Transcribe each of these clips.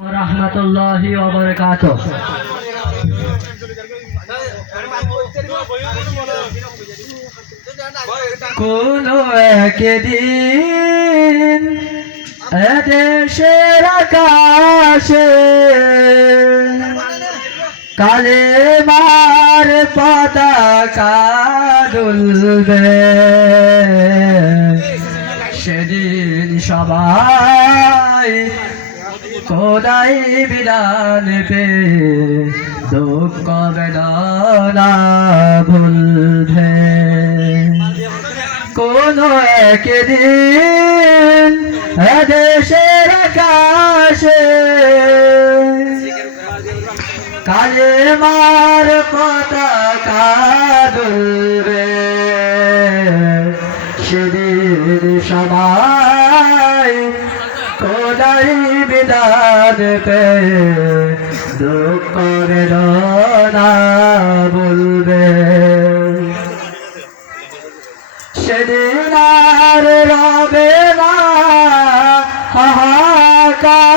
রহমতুল্লাহি ওয়া বারাকাতুহু। কোন একদিন এদেশের আকাশে কালেমার পতাকা দুলবে, সেদিন সবাই খোদাই বিধান পে দুঃখ বেদনা ভুলবে। কোন একদিন এদেশের আকাশে কালেমার পতাকা দুলবে, সেদিন সবাই খোদাই বিধান পে দুঃখ বেদনা বলবে। সেদিন আর রবে না হাহাকার,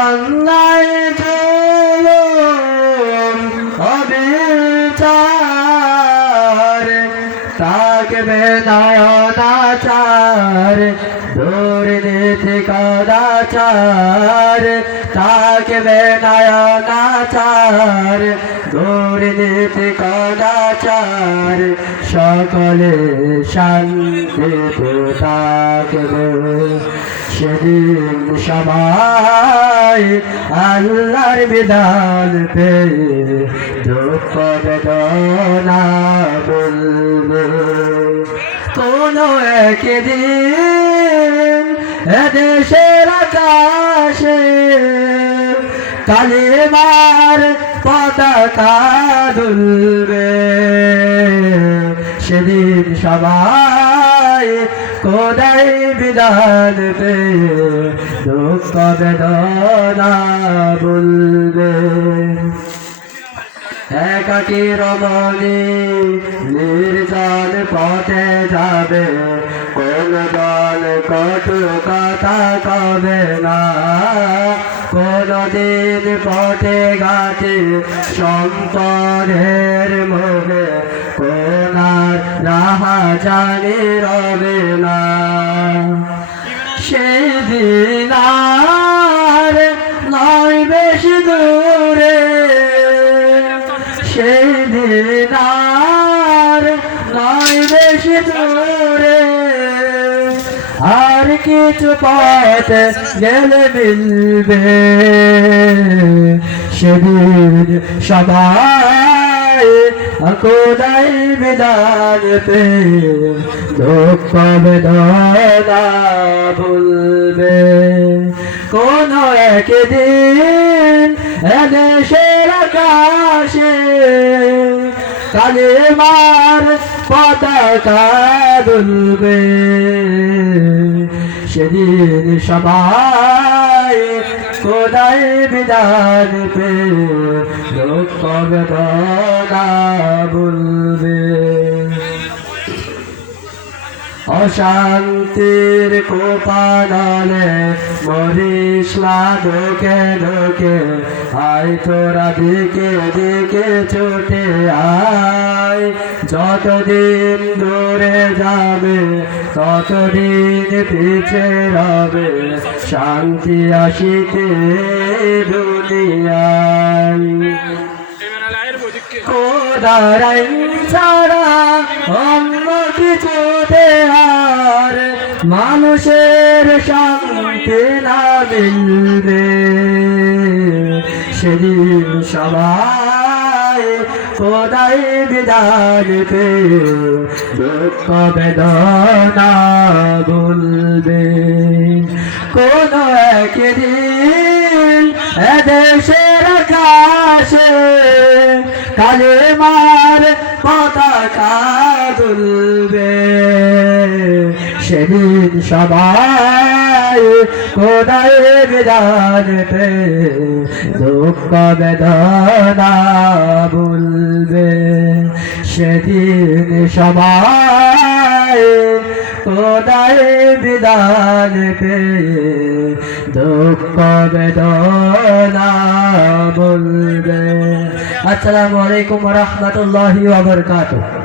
অন্যায় জুলুম অবিচার, থাকবে না অনাচার, দুর্নীতি কদাচার, থাকবে না অনাচার, দুর্নীতি কদাচার, সকলে শান্তিতে থাকবে। সেদিন সবাই আল্লাহর বিধান পে দুঃখ বেদনা বলবে। কোন একদিন এদেশের আকাশে কালেমার পতাকা দুলবে, সেদিন সবাই খোদাই বিধান পে দুঃখ বেদনা বলবে। একাকী রমণী নির্জন পথে যাবে, কোন দল কটু কথা কবে না, কোনদিন পথে ঘাটে সম্পদের মোহে কোন রাহা জানি রবে না। সেদিন আর নয় বেশি দূরে, সেদিন আর নয় বেশি দূরে, আর কিছু পথ গেলে মিলবে, সেদিন সবাই খোদাই বিধান পে দুঃখ বেদনা ভুলবে। কোন একদিন এদেশের আকাশে কালেমার পতাকা দুলবে, সেদিন সবাই খোদাই বিধান পে দুঃখ বেদনা ভুলবে। অশান্তির কোপানলে মরিস না ঢোকে ঢোকে, আয় তোরা দিকে দিকে ছুটে আয়, যতদিন দূরে যাবে ততদিন পিছে রবে, শান্তি আসিতে দুনিয়ায়। খোদার আইন ছাড়া অন্য কিছুতে আর মানুষের শান্তি না মিলবে, সেদিন সবাই খোদাই বিধান পে দুঃখ বেদনা ভুলবে। কোন একদিন এদেশের আকাশে কালেমার পতাকা দুলবে, সেদিন সবাই খোদাই বিধান পে দুঃখ বেদনা ভুলবে, সেদিন সবাই খোদায় বিধান পে দুঃখ বেদনা বলবে। আসসালামু আলাইকুম ওয়া রাহমাতুল্লাহি ওয়া বারাকাতুহু।